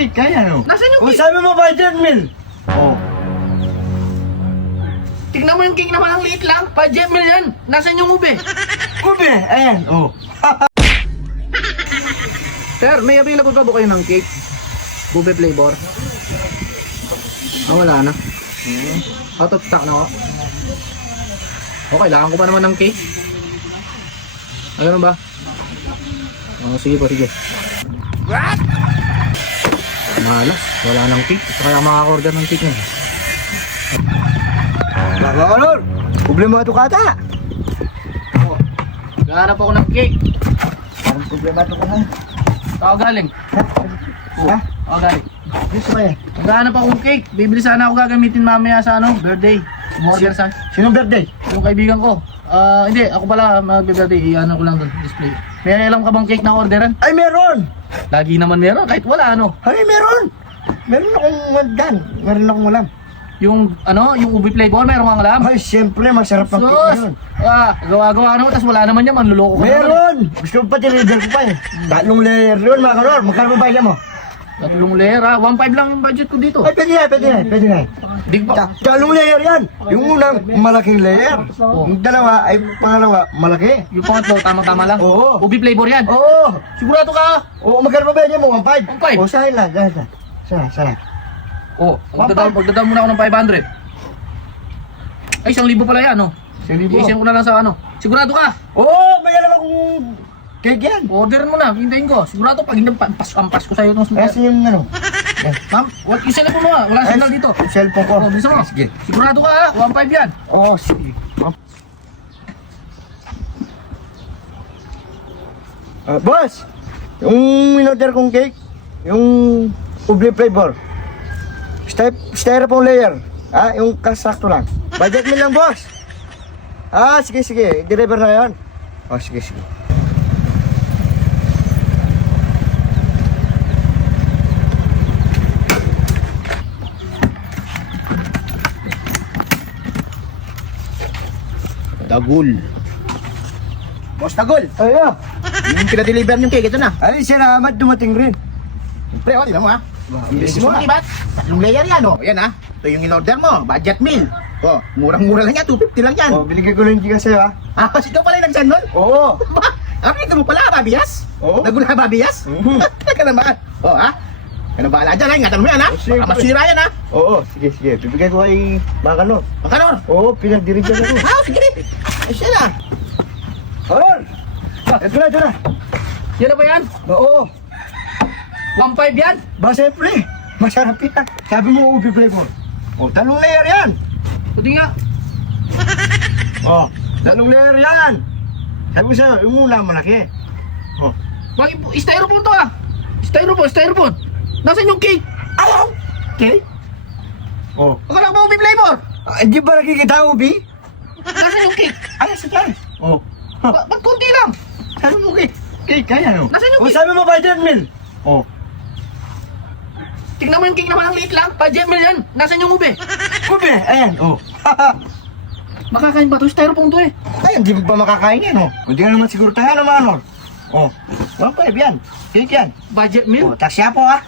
Cake, kaya no? Nasaan yung Kung cake? sabi mo budget meal. Oh. Tignan mo yung cake naman, ang liit lang. Budget meal yan. Nasaan yung ube? Ube, ayan, oh. Sir, may available pa ba kayo ng cake? Ube flavor? Wala na. Out of stock na ako. Okay, kailangan ko pa naman ng cake. Ganun ba? Sige po, sige. Malas, wala nang cake. Ito kaya makaka-order ng cake na. Laga ka nun. Problema ito kata. Gahanap ako ng cake. Parang problema ito kata. Ako galing. Ha? Ako galing. Gusto kaya? Gahanap akong cake. Bibili sana ako gagamitin mamaya sa birthday. Order sa Sinong birthday? yung kaibigan ko. Hindi, ako pala mag-birthday. Iano ko lang doon, display. May alam ka bang cake na orderan? Ay, meron! Lagi naman meron, kahit wala ano. Ay, meron! Meron akong dan. Meron akong alam. Yung yung ube flavor, meron kang alam? Ay, siyempre, masarap ang cake na yun. Gawa-gawa naman, tapos wala naman yan, manluloko ka naman. Meron! Gusto mo pa deliver ko pa eh. Tatlong layer yun, mga kanor. Magkano ba bayad mo? Tatlong layer 1.5 lang yung budget ko dito. Ay, pwede na. Big ba? Tatlong layer yan. Yung unang, malaking layer. Yung dalawa, ay pangalawa, malaki. Yung pangatlo, tamang-tama lang. Oo. Ube flavor yan. Oo. Sigurado ka? Oo, magkano ba bayad mo? 1.5? 1.5? Oo, sa'kin lang. Sana. Magdadam muna ako ng 500. Ay, 1,000 pala yan, no? 1,000. I-send ko na lang sa Sigurado ka? Oo, may alam akong cake yan. Orderin mo na, hintayin ko. Sigurado pag hindi ampas ko sa'yo itong Kasi yung ano. Ma'am, yung cellphone mo ha, wala signal dito. Cellphone ko. Bilisan mo. Sige. Sigurado ka ha, 1.5 yan. Oo, sige. Boss, yung in-order kong cake, yung ube flavor, styrofoam layer, yung kasakto lang. Budget mo lang, boss. Sige, deliver na yun. Sige. Dagul. Boss Dagul, Ayo. yung pinadeliver yung cake, ito na. Ay, salamat, dumating rin. Pre, tignan mo ha. Bilis mo na, diba? Tatlong layer yan, oh. Yan ha. Ito yung in-order mo, budget meal. Oh, murang-mura lang yan, 250 lang yan. Binigay ko lang yung giga sa'yo, ha? Ito pala yung nagsan nun? Oo. Ito mo pala, Babiyas? Oo. Dagul na Babiyas? Teka naman. Ha? Ano bahala dyan, ha? Ingatan mo yan, ha? Sige. Baka masira yan, ha? Oo, sige. Bibigay ko kay Bakano. Makanor? Oo, pinag-dirigan ako. Sige rin. Ay, siya na. Orol! Ito na. Yan na ba yan? Oo. 1.5 yan? Ba, siyempre. Masarap yan. Sabi mo, ube flavor. Talong layer yan. Puti nga. Talong layer yan. Sabi ko sa'yo, yung muna malaki. Styrofoam to Styrofoam. Nasaan yung cake? Ayaw! Okay? Akala ko ba ube flavor? Hindi ba nakikita ang ube? Nasaan yung cake? Ay, sige. Ba't konti lang? Sabi mo, cake. Cake, kaya no? Nasaan yung cake? Sabi mo, budget meal. Tignan mo yung cake naman, ang liit lang. Budget meal yan. Nasaan yung ube? Ube, ayan. Makakain ba to? Styrofoam to eh. Ay, hindi mo pa makakain yan, Hindi ka naman siguro tayo naman, 1.5 yan. Cake yan. Budget meal? Taksya po, ha?